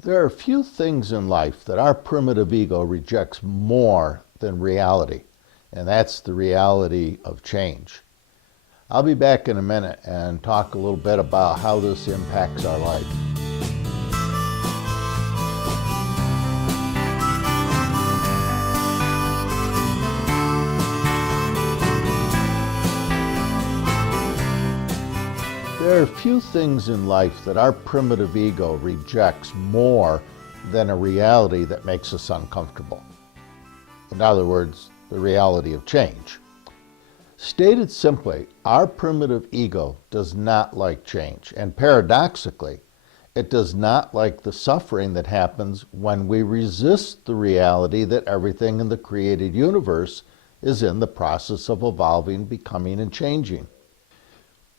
There are few things in life that our primitive ego rejects more than reality, and that's the reality of change. I'll be back in a minute and talk a little bit about how this impacts our life. There are few things in life that our primitive ego rejects more than a reality that makes us uncomfortable. In other words, the reality of change. Stated simply, our primitive ego does not like change, and paradoxically, it does not like the suffering that happens when we resist the reality that everything in the created universe is in the process of evolving, becoming, and changing.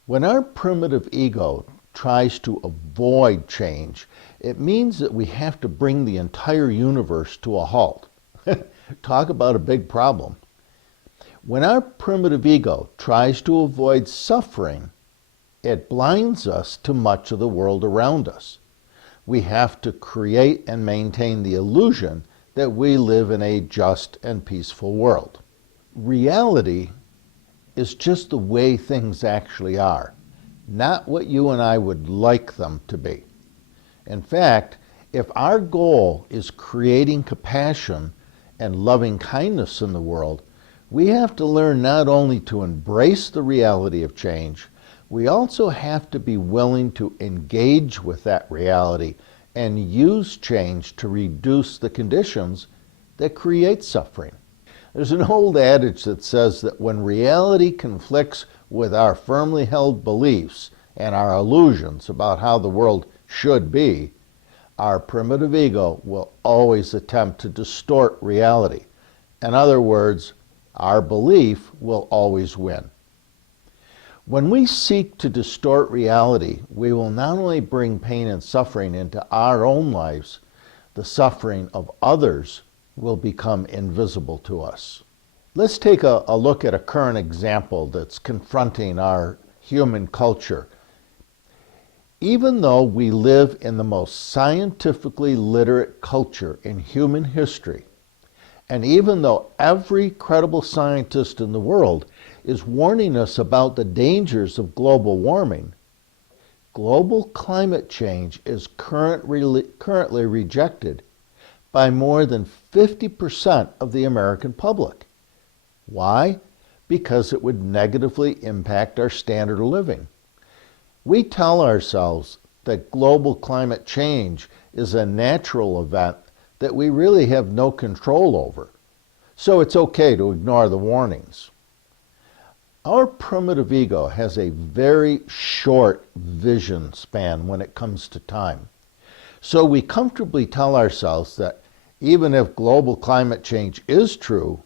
When our primitive ego tries to avoid change, it means that we have to bring the entire universe to a halt. Talk about a big problem. When our primitive ego tries to avoid suffering, it blinds us to much of the world around us. We have to create and maintain the illusion that we live in a just and peaceful world. Reality is just the way things actually are, not what you and I would like them to be. In fact, if our goal is creating compassion and loving kindness in the world, we have to learn not only to embrace the reality of change, we also have to be willing to engage with that reality and use change to reduce the conditions that create suffering. There's an old adage that says that when reality conflicts with our firmly held beliefs and our illusions about how the world should be, our primitive ego will always attempt to distort reality. In other words, our belief will always win. When we seek to distort reality, we will not only bring pain and suffering into our own lives, the suffering of others will become invisible to us. Let's take a look at a current example that's confronting our human culture. Even though we live in the most scientifically literate culture in human history, and even though every credible scientist in the world is warning us about the dangers of global warming, global climate change is currently rejected by more than 50% of the American public. Why? Because it would negatively impact our standard of living. We tell ourselves that global climate change is a natural event that we really have no control over, so it's okay to ignore the warnings. Our primitive ego has a very short vision span when it comes to time. So we comfortably tell ourselves that even if global climate change is true,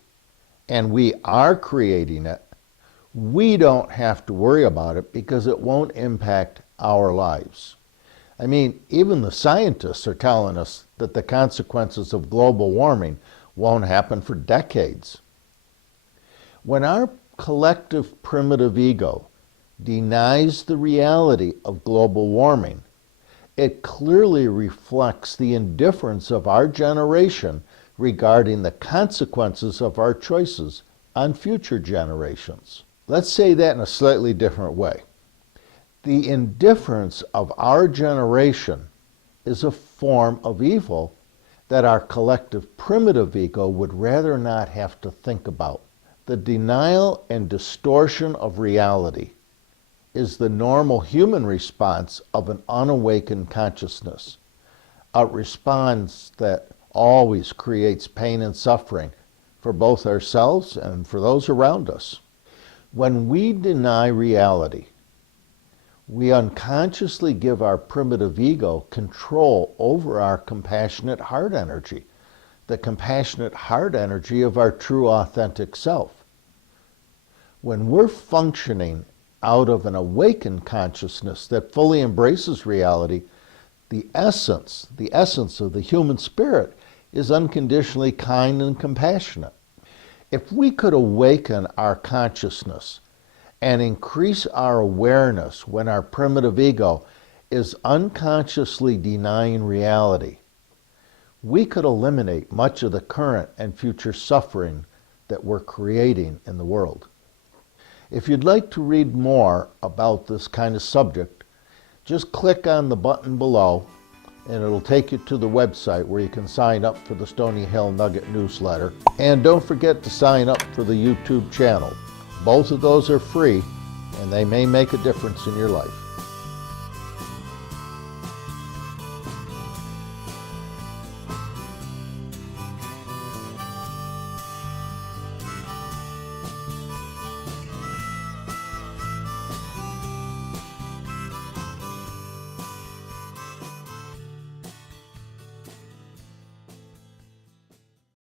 and we are creating it, we don't have to worry about it because it won't impact our lives. I mean, even the scientists are telling us that the consequences of global warming won't happen for decades. When our collective primitive ego denies the reality of global warming, it clearly reflects the indifference of our generation regarding the consequences of our choices on future generations. Let's say that in a slightly different way. The indifference of our generation is a form of evil that our collective primitive ego would rather not have to think about. The denial and distortion of reality is the normal human response of an unawakened consciousness, a response that always creates pain and suffering for both ourselves and for those around us. When we deny reality, we unconsciously give our primitive ego control over our compassionate heart energy, the compassionate heart energy of our true authentic self. When we're functioning out of an awakened consciousness that fully embraces reality, the essence of the human spirit is unconditionally kind and compassionate. If we could awaken our consciousness and increase our awareness when our primitive ego is unconsciously denying reality, we could eliminate much of the current and future suffering that we're creating in the world. If you'd like to read more about this kind of subject, just click on the button below and it'll take you to the website where you can sign up for the Stony Hill Nugget newsletter. And don't forget to sign up for the YouTube channel. Both of those are free and they may make a difference in your life.